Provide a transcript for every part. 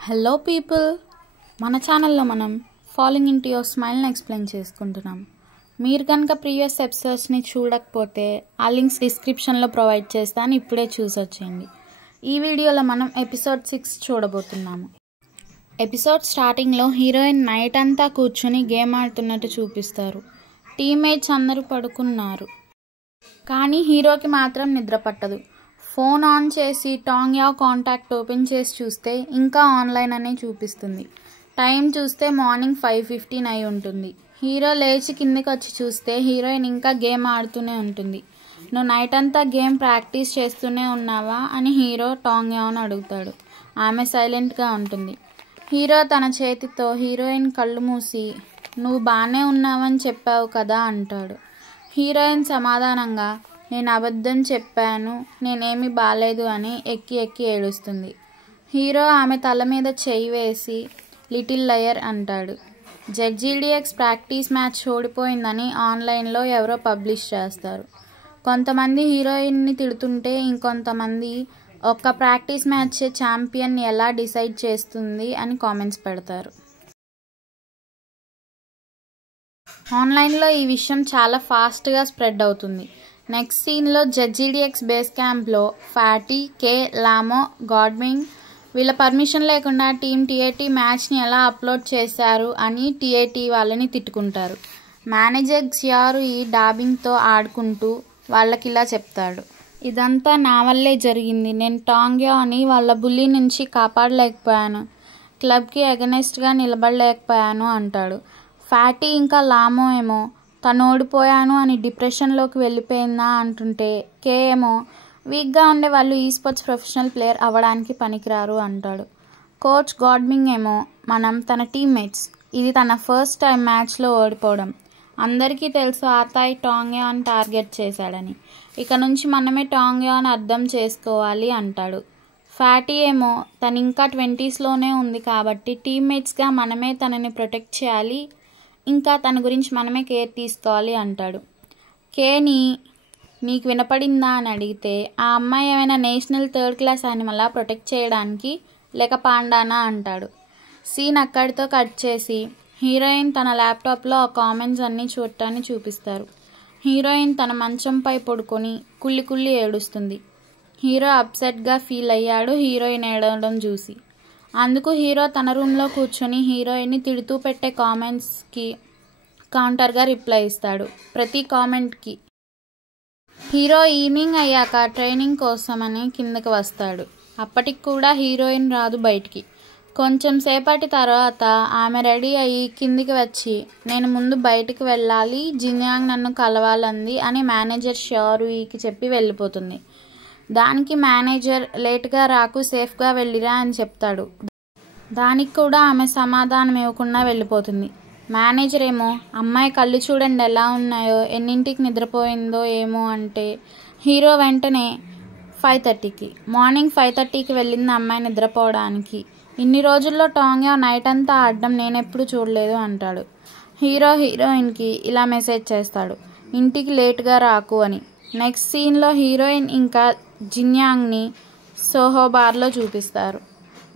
Hello people, మన ఛానల్లో మనం ఫాలోయింగ్ ఇంటూ యువర్ స్మైల్ని ఎక్స్ప్లెయిన్ చేసుకుంటున్నాం. మీరు కనుక ప్రీవియస్ ఎపిసోడ్స్ని చూడకపోతే ఆ లింక్స్ డిస్క్రిప్షన్లో ప్రొవైడ్ చేస్తాను, ఇప్పుడే చూసొచ్చేయండి. ఈ వీడియోలో మనం ఎపిసోడ్ 6 చూడబోతున్నాము. ఎపిసోడ్ స్టార్టింగ్లో హీరోయిన్ నైట్ అంతా కూర్చొని గేమ్ ఆడుతున్నట్టు చూపిస్తారు. టీమ్మేట్స్ అందరూ పడుకున్నారు, కానీ హీరోకి మాత్రం నిద్ర పట్టదు. ఫోన్ ఆన్ చేసి టాంగ్ యావ్ కాంటాక్ట్ ఓపెన్ చేసి చూస్తే ఇంకా ఆన్లైన్ అనే చూపిస్తుంది. టైం చూస్తే మార్నింగ్ 5:15 అయి ఉంటుంది. హీరో లేచి కిందకి వచ్చి చూస్తే హీరోయిన్ ఇంకా గేమ్ ఆడుతూనే ఉంటుంది. నువ్వు నైట్ అంతా గేమ్ ప్రాక్టీస్ చేస్తూనే ఉన్నావా అని హీరో టాంగ్ యావ్ని అడుగుతాడు. ఆమె సైలెంట్గా ఉంటుంది. హీరో తన చేతితో హీరోయిన్ కళ్ళు మూసి నువ్వు బాగానే ఉన్నావని చెప్పావు కదా అంటాడు. హీరోయిన్ సమాధానంగా నేను అబద్ధం చెప్పాను, నేనేమీ బాలేదు అని ఎక్కి ఎక్కి ఏడుస్తుంది. హీరో ఆమె తల మీద చెయ్యి వేసి లిటిల్ లయర్ అంటాడు. జెడ్జీడీఎక్స్ ప్రాక్టీస్ మ్యాచ్ ఓడిపోయిందని ఆన్లైన్లో ఎవరో పబ్లిష్ చేస్తారు. కొంతమంది హీరోయిన్ని తిడుతుంటే ఇంకొంతమంది ఒక్క ప్రాక్టీస్ మ్యాచ్ ఛాంపియన్ ఎలా డిసైడ్ చేస్తుంది అని కామెంట్స్ పెడతారు. ఆన్లైన్లో ఈ విషయం చాలా ఫాస్ట్గా స్ప్రెడ్ అవుతుంది. నెక్స్ట్ సీన్లో జెడ్జీడీఎక్స్ బేస్ క్యాంప్లో ఫ్యాటీ, కే, లామో, గాడ్వింగ్ వీళ్ళ పర్మిషన్ లేకుండా టీమ్ టీఏటీ మ్యాచ్ని ఎలా అప్లోడ్ చేశారు అని టీఏటీ వాళ్ళని తిట్టుకుంటారు. మేనేజర్ జియారు ఈ డాబింగ్తో ఆడుకుంటూ వాళ్ళకి ఇలా చెప్తాడు. ఇదంతా నా వల్లే జరిగింది, నేను టాంగ్ యావ్ని వాళ్ళ బుల్లీ నుంచి కాపాడలేకపోయాను, క్లబ్కి అగెనెస్ట్గా నిలబడలేకపోయాను అంటాడు. ఫ్యాటీ ఇంకా లామో ఏమో తను ఓడిపోయాను అని డిప్రెషన్లోకి వెళ్ళిపోయిందా అంటుంటే, కే ఏమో వీక్గా ఉండే వాళ్ళు ఈ స్పోర్ట్స్ ప్రొఫెషనల్ ప్లేయర్ అవ్వడానికి పనికిరారు అంటాడు. కోచ్ గాడ్వింగ్ ఏమో మనం తన టీమ్మేట్స్, ఇది తన ఫస్ట్ టైం మ్యాచ్లో ఓడిపోవడం, అందరికీ తెలుసు ఆతాయ్ టాంగ్ యావ్ని టార్గెట్ చేశాడని, ఇక నుంచి మనమే టాంగ్ యావ్ని అర్థం చేసుకోవాలి అంటాడు. ఫ్యాటీ ఏమో తను ఇంకా 20sలోనే ఉంది కాబట్టి టీమ్మేట్స్గా మనమే తనని ప్రొటెక్ట్ చేయాలి, ఇంకా తన గురించి మనమే కేర్ తీసుకోవాలి అంటాడు. కేని నీకు వినపడిందా అని అడిగితే ఆ అమ్మాయి ఏమైనా నేషనల్ 3rd క్లాస్ యానిమల్లా ప్రొటెక్ట్ చేయడానికి, లేక పాండానా అంటాడు. సీన్ అక్కడితో కట్ చేసి హీరోయిన్ తన ల్యాప్టాప్లో ఆ కామెంట్స్ అన్నీ చూడటాన్ని చూపిస్తారు. హీరోయిన్ తన మంచంపై పడుకొని కుళ్ళి కుళ్ళి ఏడుస్తుంది. హీరో అప్సెట్గా ఫీల్ అయ్యాడు హీరోయిన్ ఏడవడం చూసి. అందుకు హీరో తన రూమ్లో కూర్చొని హీరోయిన్ని తిడుతూ పెట్టే కామెంట్స్కి కౌంటర్గా రిప్లై ఇస్తాడు. ప్రతి కామెంట్కి హీరో ఈవినింగ్ అయ్యాక ట్రైనింగ్ కోసమని కిందకి వస్తాడు. అప్పటికి కూడా హీరోయిన్ రాదు బయటికి. కొంచెం సేపటి తర్వాత ఆమె రెడీ అయ్యి కిందికి వచ్చి నేను ముందు బయటికి వెళ్ళాలి, జిన్యాంగ్ నన్ను కలవాలంది అని మేనేజర్ షారుయికి చెప్పి వెళ్ళిపోతుంది. దానికి మేనేజర్ లేట్గా రాకు, సేఫ్గా వెళ్ళిరా అని చెప్తాడు. దానికి కూడా ఆమె సమాధానం ఇవ్వకుండా వెళ్ళిపోతుంది. మేనేజర్ ఏమో అమ్మాయి కళ్ళు చూడండి ఎలా ఉన్నాయో, ఎన్నింటికి నిద్రపోయిందో ఏమో అంటే హీరో వెంటనే 5:30కి మార్నింగ్ 5:30కి వెళ్ళింది అమ్మాయి నిద్రపోవడానికి. ఇన్ని రోజుల్లో టాంగ్ యావ్ నైట్ అంతా ఆడడం నేనెప్పుడు చూడలేదు అంటాడు. హీరో హీరోయిన్కి ఇలా మెసేజ్ చేస్తాడు, ఇంటికి లేట్గా రాకు అని. నెక్స్ట్ సీన్లో హీరోయిన్ ఇంకా జిన్యాంగ్ని సోహో బార్లో చూపిస్తారు.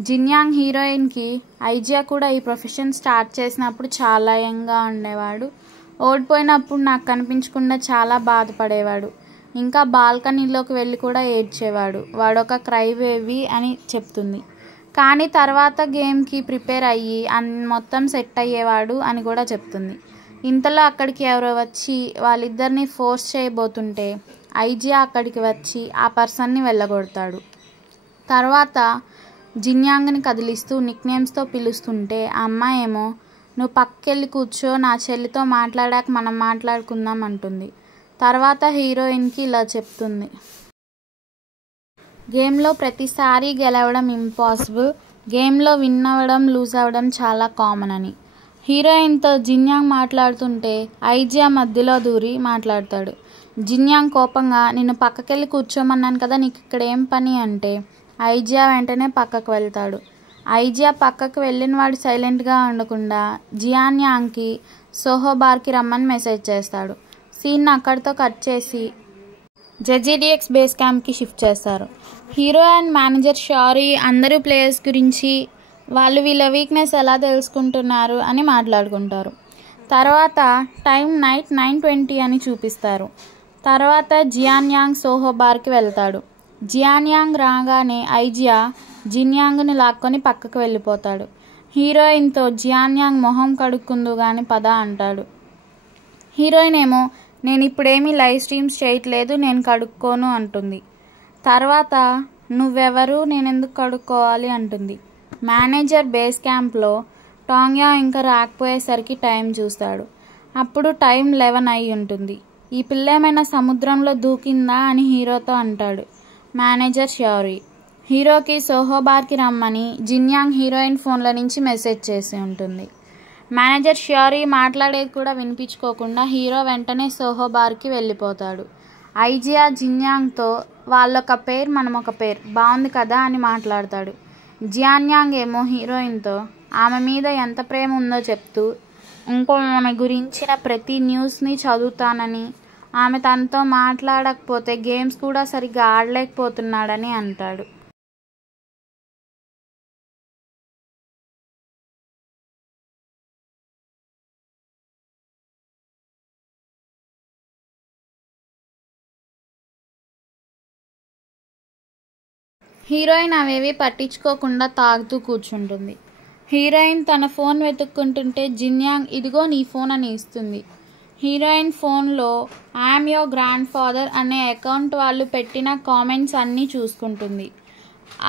జిన్యాంగ్ హీరోయిన్కి ఐజియా కూడా ఈ ప్రొఫెషన్ స్టార్ట్ చేసినప్పుడు చాలా యంగ్గా ఉండేవాడు, ఓడిపోయినప్పుడు నాకు కనిపించకుండా చాలా బాధపడేవాడు, ఇంకా బాల్కనీలోకి వెళ్ళి కూడా ఏడ్చేవాడు, వాడొక క్రై బేబీ అని చెప్తుంది. కానీ తర్వాత గేమ్కి ప్రిపేర్ అయ్యి మొత్తం సెట్ అయ్యేవాడు అని కూడా చెప్తుంది. ఇంతలో అక్కడికి ఎవరో వచ్చి వాళ్ళిద్దరిని ఫోర్స్ చేయబోతుంటే ఐజియా అక్కడికి వచ్చి ఆ పర్సన్ని వెళ్ళగొడతాడు. తర్వాత జిన్యాంగ్ని కదిలిస్తూ నిక్నేమ్స్తో పిలుస్తుంటే ఆ అమ్మాయి ఏమో నువ్వు పక్కకెళ్ళి కూర్చో, నా చెల్లితో మాట్లాడాక మనం మాట్లాడుకుందాం అంటుంది. తర్వాత హీరోయిన్కి ఇలా చెప్తుంది, గేమ్లో ప్రతిసారి గెలవడం ఇంపాసిబుల్, గేమ్లో విన్ అవ్వడం లూజ్ అవ్వడం చాలా కామన్ అని. హీరోయిన్తో జిన్యాంగ్ మాట్లాడుతుంటే ఐజియా మధ్యలో దూరి మాట్లాడతాడు. జిన్యాంగ్ కోపంగా నిన్ను పక్కకెళ్ళి కూర్చోమన్నాను కదా, నీకు ఇక్కడ ఏం పని అంటే ఐజియా వెంటనే పక్కకు వెళ్తాడు. ఐజియా పక్కకు వెళ్ళిన వాడు సైలెంట్గా ఉండకుండా జియాన్యాంగ్కి సోహో బార్కి రమ్మని మెసేజ్ చేస్తాడు. సీన్ అక్కడితో కట్ చేసి జెడ్జీడీఎక్స్ బేస్ క్యాంప్కి షిఫ్ట్ చేస్తారు. హీరో అండ్ మేనేజర్ షారీ అందరూ ప్లేయర్స్ గురించి వాళ్ళు వీళ్ళ వీక్నెస్ ఎలా తెలుసుకుంటున్నారు అని మాట్లాడుకుంటారు. తర్వాత టైం నైట్ 9:20 అని చూపిస్తారు. తర్వాత జియాన్యాంగ్ సోహో బార్కి వెళ్తాడు. జియాన్యాంగ్ రాగానే ఐజియా జిన్యాంగ్ని లాక్కొని పక్కకు వెళ్ళిపోతాడు. హీరోయిన్తో జియాన్యాంగ్ మొహం కడుక్కుందు కానీ పద అంటాడు. హీరోయిన్ ఏమో నేను ఇప్పుడేమీ లైవ్ స్ట్రీమ్స్ చేయట్లేదు, నేను కడుక్కోను అంటుంది. తర్వాత నువ్వెవరు, నేనెందుకు కడుక్కోవాలి అంటుంది. మేనేజర్ బేస్ క్యాంప్లో టాంగ్యా ఇంకా రాకపోయేసరికి టైం చూస్తాడు. అప్పుడు టైం 11 అయి ఉంటుంది. ఈ పిల్ల ఏమైనా సముద్రంలో దూకిందా అని హీరోతో అంటాడు. మేనేజర్ ష్యూరీ. హీరోకి సోహో బార్కి రమ్మని జిన్యాంగ్ హీరోయిన్ ఫోన్ల నుంచి మెసేజ్ చేసి ఉంటుంది. మేనేజర్ ష్యూరీ మాట్లాడేది కూడా వినిపించుకోకుండా హీరో వెంటనే సోహో బార్కి వెళ్ళిపోతాడు. ఐజియా జిన్యాంగ్తో వాళ్ళొక పేర్ మనమొక పేర్ బాగుంది కదా అని మాట్లాడతాడు. జియాన్యాంగ్ ఏమో హీరోయిన్తో ఆమె మీద ఎంత ప్రేమ ఉందో చెప్తూ ఇంకో ఆమె గురించిన ప్రతి న్యూస్ని చదువుతానని, ఆమె తనతో మాట్లాడకపోతే గేమ్స్ కూడా సరిగ్గా ఆడలేకపోతున్నాడని అంటాడు. హీరోయిన్ అవేవి పట్టించుకోకుండా తాగుతూ కూర్చుంటుంది. హీరోయిన్ తన ఫోన్ వెతుక్కుంటుంటే జిన్యాంగ్ ఇదిగో నీ ఫోన్ అని ఇస్తుంది. హీరోయిన్ ఫోన్లో ఐఎమ్ యువర్ గ్రాండ్ ఫాదర్ అనే అకౌంట్ వాళ్ళు పెట్టిన కామెంట్స్ అన్నీ చూసుకుంటుంది.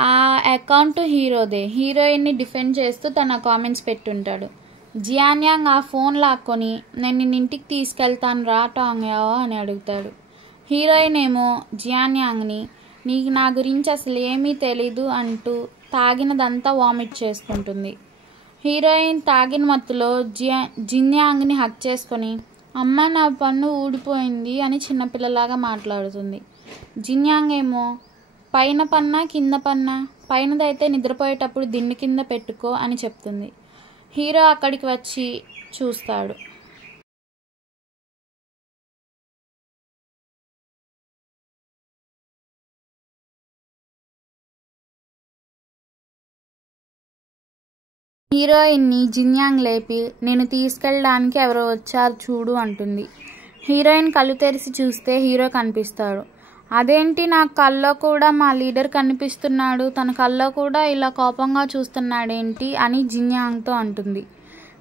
ఆ అకౌంట్ హీరోదే. హీరోయిన్ని డిఫెండ్ చేస్తూ తన కామెంట్స్ పెట్టుంటాడు. జియాన్యాంగ్ ఆ ఫోన్ లాక్కొని నేను నిన్న ఇంటికి తీసుకెళ్తాను రా టాంగ్యా అని అడుగుతాడు. హీరోయిన్ ఏమో జియాన్యాంగ్ని నీకు నా గురించి అసలు ఏమీ తెలీదు అంటూ తాగినదంతా వామిట్ చేసుకుంటుంది. హీరోయిన్ తాగిన మత్తులో జిన్యాంగ్ని హక్ చేసుకొని అమ్మ నా పన్ను ఊడిపోయింది అని చిన్నపిల్లలాగా మాట్లాడుతుంది. జిన్యాంగ్ ఏమో పైన పన్నా కింద పన్నా, పైనదైతే నిద్రపోయేటప్పుడు దిండు కింద పెట్టుకో అని చెప్తుంది. హీరో అక్కడికి వచ్చి చూస్తాడు. హీరోయిన్ని జిన్యాంగ్ లేపి నేను తీసుకెళ్ళడానికి ఎవరో వచ్చారు చూడు అంటుంది. హీరోయిన్ కళ్ళు తెరిచి చూస్తే హీరో కనిపిస్తాడు. అదేంటి నా కల్లో కూడా మా లీడర్ కనిపిస్తున్నాడు, తన కల్లో కూడా ఇలా కోపంగా చూస్తున్నాడేంటి అని జిన్యాంగ్తో అంటుంది.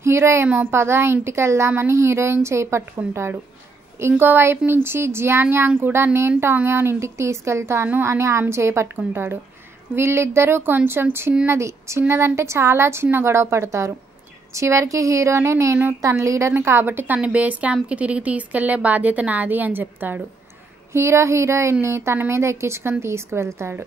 హీరో ఏమో పద ఇంటికి వెళ్దామని హీరోయిన్ చేయి పట్టుకుంటాడు. ఇంకోవైపు నుంచి జియాన్యాంగ్ కూడా నేను టాంగ్యాన్ ఇంటికి తీసుకెళ్తాను అని ఆమె చేయి పట్టుకుంటాడు. వీళ్ళిద్దరూ కొంచెం చిన్నదంటే చాలా చిన్న గొడవ పడతారు. చివరికి హీరోనే నేను తన లీడర్ని కాబట్టి తన బేస్ క్యాంప్కి తిరిగి తీసుకెళ్లే బాధ్యత నాది అని చెప్తాడు. హీరో హీరోయిన్ని తన మీద ఎక్కించుకొని తీసుకువెళ్తాడు.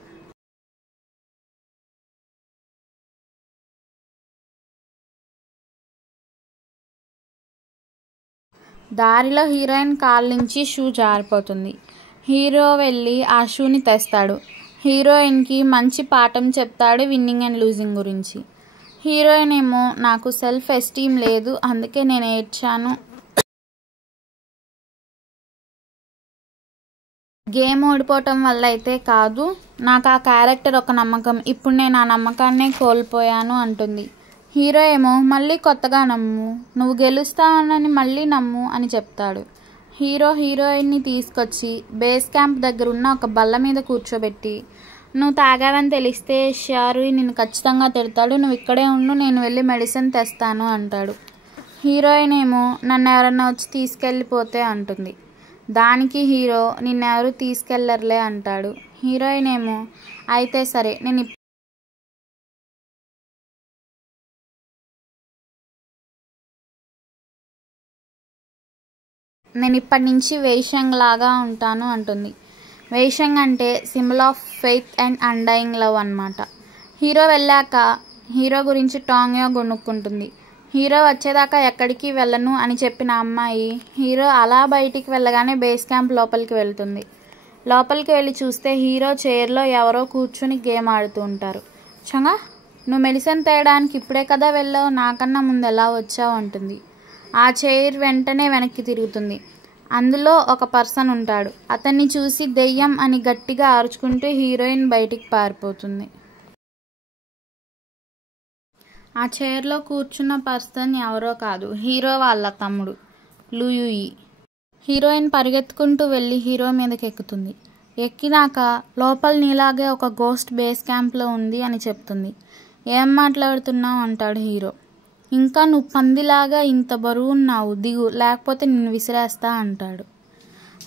దారిలో హీరోయిన్ కాళ్ళ నుంచి షూ జారిపోతుంది. హీరో వెళ్ళి ఆ షూని తెస్తాడు. హీరోయిన్కి మంచి పాఠం చెప్తాడు విన్నింగ్ అండ్ లూజింగ్ గురించి. హీరోయిన్ ఏమో నాకు సెల్ఫ్ ఎస్టీమ్ లేదు అందుకే నేను ఏడ్చాను, గేమ్ ఓడిపోవటం వల్ల అయితే కాదు, నాకు ఆ క్యారెక్టర్ ఒక నమ్మకం, ఇప్పుడు నేను ఆ నమ్మకాన్నే కోల్పోయాను అంటుంది. హీరో ఏమో మళ్ళీ కొత్తగా నమ్ము, నువ్వు గెలుస్తావని మళ్ళీ నమ్ము అని చెప్తాడు. హీరో హీరోయిన్ని తీసుకొచ్చి బేస్ క్యాంప్ దగ్గర ఉన్న ఒక బల్ల మీద కూర్చోబెట్టి నువ్వు తాగావని తెలిస్తే షారు నిన్ను ఖచ్చితంగా తిడతాడు, నువ్వు ఇక్కడే ఉండు, నేను వెళ్ళి మెడిసిన్ తెస్తాను అంటాడు. హీరోయిన్ ఏమో నన్ను ఎవరన్నా వచ్చి తీసుకెళ్ళిపోతే అంటుంది. దానికి హీరో నిన్నెవరు తీసుకెళ్లరులే అంటాడు. హీరోయిన్ ఏమో అయితే సరే నేను ఇప్పటి నుంచి వేషంగ్ లాగా ఉంటాను అంటుంది. వేషంగ్ అంటే symbol of faith and undying love అన్నమాట. హీరో వెళ్ళాక హీరో గురించి టాంగ్యా గొనుక్కుంటుంది. హీరో వచ్చేదాకా ఎక్కడికి వెళ్ళను అని చెప్పిన అమ్మాయి హీరో అలా బయటికి వెళ్ళగానే బేస్ క్యాంప్ లోపలికి వెళ్తుంది. లోపలికి వెళ్ళి చూస్తే హీరో చైర్లో ఎవరో కూర్చుని గేమ్ ఆడుతూ ఉంటారు. చంగా నువ్వు మెడిసిన్ తేయడానికి ఇప్పుడే కదా వెళ్ళావు, నాకన్నా ముందు ఎలా వచ్చావు అంటుంది. ఆ చైర్ వెంటనే వెనక్కి తిరుగుతుంది. అందులో ఒక పర్సన్ ఉంటాడు. అతన్ని చూసి దెయ్యం అని గట్టిగా అరుచుకుంటూ హీరోయిన్ బయటికి పారిపోతుంది. ఆ చైర్లో కూర్చున్న పర్సన్ ఎవరో కాదు, హీరో వాళ్ళ తమ్ముడు లూయూయి. హీరోయిన్ పరిగెత్తుకుంటూ వెళ్ళి హీరో మీదకి ఎక్కుతుంది. ఎక్కినాక లోపల నీలాగే ఒక గోస్ట్ బేస్ క్యాంప్లో ఉంది అని చెప్తుంది. ఏం మాట్లాడుతున్నావు అంటాడు హీరో. ఇంకా నువ్వు పందిలాగా ఇంత బరువు ఉన్నావు, దిగు లేకపోతే నిన్ను విసిరేస్తా అంటాడు.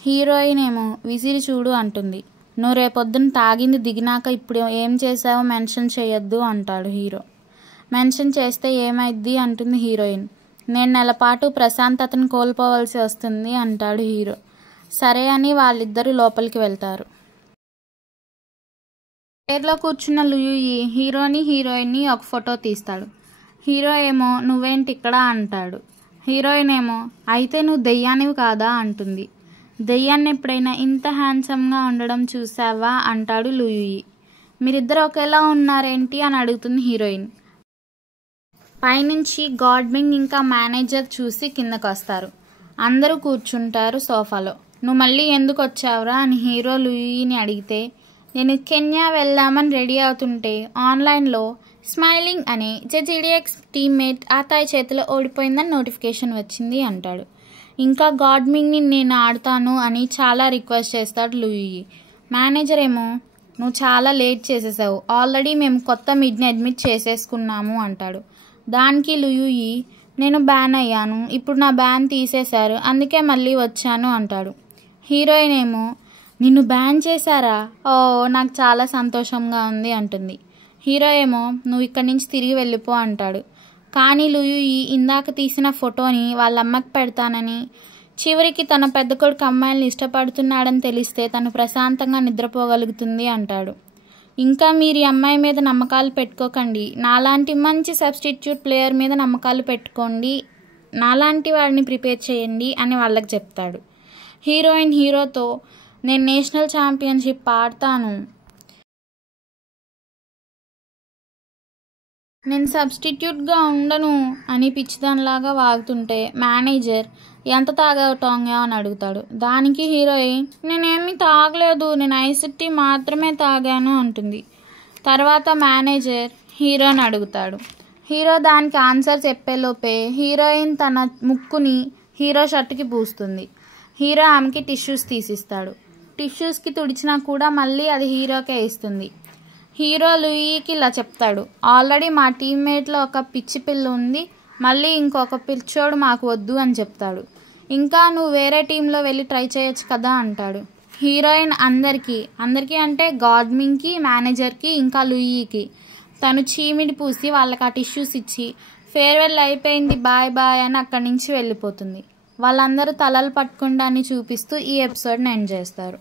హీరోయిన్ ఏమో విసిరి చూడు అంటుంది. నువ్వు రేపొద్దున తాగింది దిగినాక ఇప్పుడు ఏం చేసావో మెన్షన్ చేయొద్దు అంటాడు హీరో. మెన్షన్ చేస్తే ఏమైద్ది అంటుంది హీరోయిన్. నేను నెలపాటు ప్రశాంతతను కోల్పోవలసి వస్తుంది అంటాడు హీరో. సరే అని వాళ్ళిద్దరూ లోపలికి వెళ్తారు. చైర్లో కూర్చున్న లూయూయి హీరోని హీరోయిన్ని ఒక ఫోటో తీస్తాడు. హీరో ఏమో నువ్వేంటి ఇక్కడ అంటాడు. హీరోయిన్ ఏమో అయితే నువ్వు దెయ్యానివి కాదా అంటుంది. దెయ్యాన్ని ఎప్పుడైనా ఇంత హ్యాండ్సమ్గా ఉండడం చూసావా అంటాడు లూయూయి. మీరిద్దరు ఒకేలా ఉన్నారేంటి అని అడుగుతుంది హీరోయిన్. పైనుంచి గాడ్మింగ్ ఇంకా మేనేజర్ చూసి కిందకు వస్తారు. అందరూ కూర్చుంటారు సోఫాలో. నువ్వు మళ్ళీ ఎందుకు వచ్చావురా అని హీరో లూయూయిని అడిగితే, నేను కెన్యా వెళ్దామని రెడీ అవుతుంటే ఆన్లైన్లో స్మైలింగ్ అనే జెజిడిఎక్స్ టీమ్మేట్ ఆతాయ్ చేతిలో ఓడిపోయిందని నోటిఫికేషన్ వచ్చింది అంటాడు. ఇంకా గాడ్మింగ్ని నేను ఆడతాను అని చాలా రిక్వెస్ట్ చేస్తాడు లూయూయి. మేనేజర్ ఏమో నువ్వు చాలా లేట్ చేసేసావు, ఆల్రెడీ మేము కొత్త మిడ్ని అడ్మిట్ చేసేసుకున్నాము అంటాడు. దానికి లూయూయి నేను బ్యాన్ అయ్యాను, ఇప్పుడు నా బ్యాన్ తీసేశారు, అందుకే మళ్ళీ వచ్చాను అంటాడు. హీరోయిన్ ఏమో నిన్ను బ్యాన్ చేశారా, ఓ నాకు చాలా సంతోషంగా ఉంది అంటుంది. హీరో ఏమో నువ్వు ఇక్కడి నుంచి తిరిగి వెళ్ళిపో అంటాడు. కానీ లూయూయి ఇందాక తీసిన ఫోటోని వాళ్ళ అమ్మకి పెడతానని, చివరికి తన పెద్ద కొడుకు అమ్మాయిల్ని ఇష్టపడుతున్నాడని తెలిస్తే తను ప్రశాంతంగా నిద్రపోగలుగుతుంది అంటాడు. ఇంకా మీరు ఈ అమ్మాయి మీద నమ్మకాలు పెట్టుకోకండి, నాలాంటి మంచి సబ్స్టిట్యూట్ ప్లేయర్ మీద నమ్మకాలు పెట్టుకోండి, నాలాంటి వాడిని ప్రిపేర్ చేయండి అని వాళ్ళకి చెప్తాడు. హీరోయిన్ హీరోతో నేను నేషనల్ ఛాంపియన్షిప్ ఆడతాను, నేను సబ్స్టిట్యూట్గా ఉండను అని పిచ్చిదానిలాగా వాగుతుంటే మేనేజర్ ఎంత తాగావు టాంగా అని అడుగుతాడు. దానికి హీరోయిన్ నేనేమీ తాగలేదు, నేను ఐస్ టీ మాత్రమే తాగాను అంటుంది. తర్వాత మేనేజర్ హీరోని అడుగుతాడు. హీరో దానికి ఆన్సర్ చెప్పేలోపే హీరోయిన్ తన ముక్కుని హీరో షర్ట్కి పూస్తుంది. హీరో ఆమెకి టిష్యూస్ తీసిస్తాడు. టిష్యూస్కి తుడిచినా కూడా మళ్ళీ అది హీరోకే ఇస్తుంది. హీరో లూయికి ఇలా చెప్తాడు, ఆల్రెడీ మా టీమ్మేట్లో ఒక పిచ్చి పిల్ల ఉంది, మళ్ళీ ఇంకొక పిచ్చోడు మాకు వద్దు అని చెప్తాడు. ఇంకా నువ్వు వేరే టీంలో వెళ్ళి ట్రై చేయొచ్చు కదా అంటాడు. హీరోయిన్ అందరికీ అంటే గాడ్మింగ్కి, మేనేజర్కి, ఇంకా లూయికి తను చీమిడి పూసి వాళ్ళకి ఆ టిష్యూస్ ఇచ్చి ఫేర్వెల్ అయిపోయింది బాయ్ బాయ్ అని అక్కడి నుంచి వెళ్ళిపోతుంది. వాళ్ళందరూ తలలు పట్టుకుంటాన్ని చూపిస్తూ ఈ ఎపిసోడ్ని ఎండ్ చేస్తారు.